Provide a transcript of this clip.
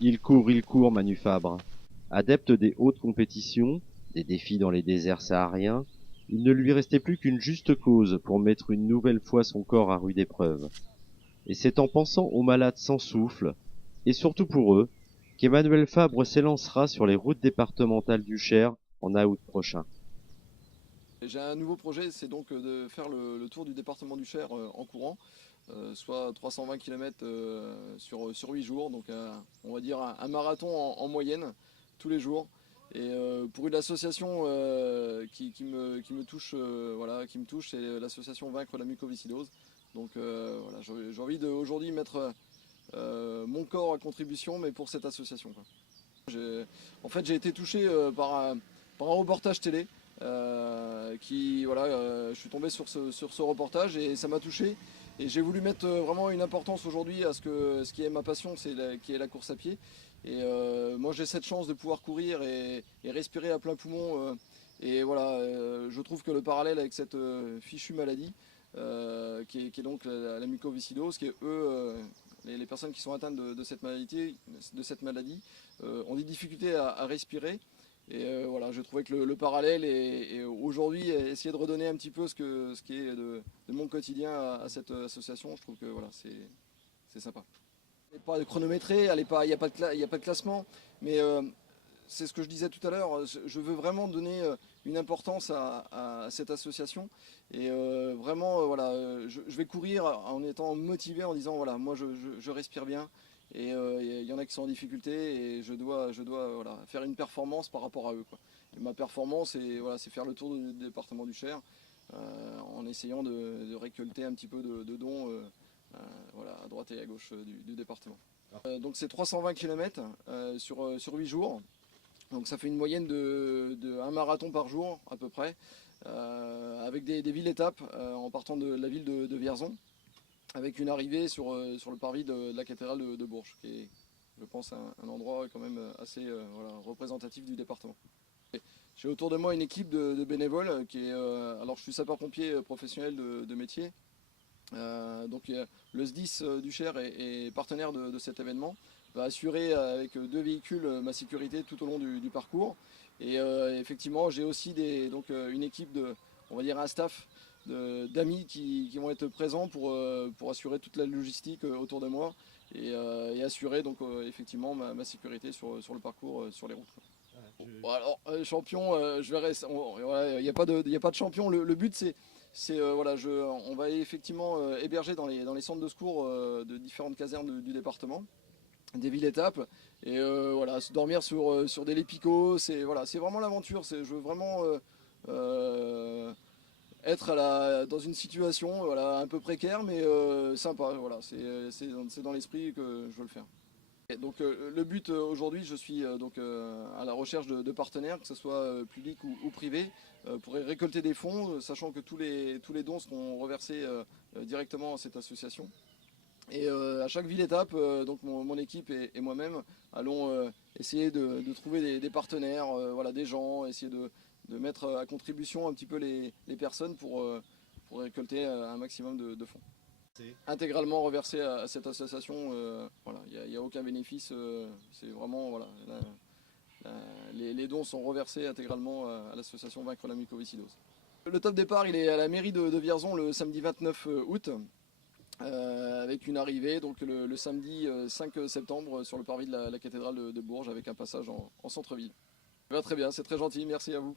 Il court, Manu Fabre. Adepte des hautes compétitions, des défis dans les déserts sahariens, il ne lui restait plus qu'une juste cause pour mettre une nouvelle fois son corps à rude épreuve. Et c'est en pensant aux malades sans souffle, et surtout pour eux, qu'Emmanuel Fabre s'élancera sur les routes départementales du Cher en août prochain. J'ai un nouveau projet, c'est donc de faire le tour du département du Cher en courant, soit 320 km sur 8 jours, donc on va dire un marathon en moyenne tous les jours. Et pour une association qui me touche, voilà, qui me touche, c'est l'association Vaincre la mucoviscidose. Donc voilà, j'ai envie aujourd'hui mettre mon corps à contribution, mais pour cette association, quoi. En fait, j'ai été touché par un reportage télé. Voilà, je suis tombé sur ce reportage et ça m'a touché. Et j'ai voulu mettre vraiment une importance aujourd'hui à ce qui est ma passion, qui est la course à pied. Et moi, j'ai cette chance de pouvoir courir et respirer à plein poumon. Et voilà, je trouve que le parallèle avec cette fichue maladie, qui est donc la mucoviscidose, qui est les personnes qui sont atteintes de cette maladie ont des difficultés à respirer. Et voilà, je trouvais que le parallèle et aujourd'hui essayer de redonner un petit peu ce qui est de mon quotidien à cette association, je trouve que voilà, c'est sympa. Elle n'est pas chronométrée, il n'y a pas de classement, mais c'est ce que je disais tout à l'heure, je veux vraiment donner une importance à cette association et vraiment voilà, je vais courir en étant motivé, en disant voilà, moi je respire bien. Et il y en a qui sont en difficulté et je dois voilà, faire une performance par rapport à eux, quoi. Et ma performance, voilà, c'est faire le tour du département du Cher en essayant de récolter un petit peu de dons voilà, à droite et à gauche du département. Donc c'est 320 km sur 8 jours. Donc ça fait une moyenne de 1 marathon par jour à peu près, avec des villes-étapes en partant de la ville de Vierzon, avec une arrivée sur le parvis de la cathédrale de Bourges, qui est, je pense, un endroit quand même assez voilà, représentatif du département. J'ai autour de moi une équipe de bénévoles qui est, alors je suis sapeur-pompier professionnel de métier, donc le SDIS du Cher est partenaire de cet événement, va assurer avec 2 véhicules ma sécurité tout au long du parcours. Et effectivement, j'ai aussi une équipe on va dire un staff d'amis qui vont être présents pour assurer toute la logistique autour de moi et assurer donc effectivement ma sécurité sur le parcours, sur les routes. Bon, alors, champion, je verrai. Il n'y a pas de champion. Le but, c'est voilà, on va effectivement héberger dans les centres de secours de différentes casernes du département, des villes-étapes, et voilà, se dormir sur des lits picots. Voilà, c'est vraiment l'aventure. Je veux vraiment être dans une situation voilà, un peu précaire, mais sympa. Voilà, c'est dans l'esprit que je veux le faire. Et donc le but aujourd'hui, je suis donc à la recherche de partenaires, que ce soit public ou privé, pour récolter des fonds, sachant que tous les dons seront reversés directement à cette association. Et à chaque ville-étape, donc mon équipe et moi-même allons essayer de trouver des partenaires, voilà, des gens, essayer de mettre à contribution un petit peu les personnes pour récolter un maximum de fonds. Intégralement reversé à cette association, voilà, il n'y a aucun bénéfice, c'est vraiment voilà, les dons sont reversés intégralement à l'association Vaincre la mucoviscidose. Le top départ, il est à la mairie de Vierzon le samedi 29 août, avec une arrivée donc le samedi 5 septembre sur le parvis de la cathédrale de Bourges, avec un passage en centre-ville. Très bien, c'est très gentil, merci à vous.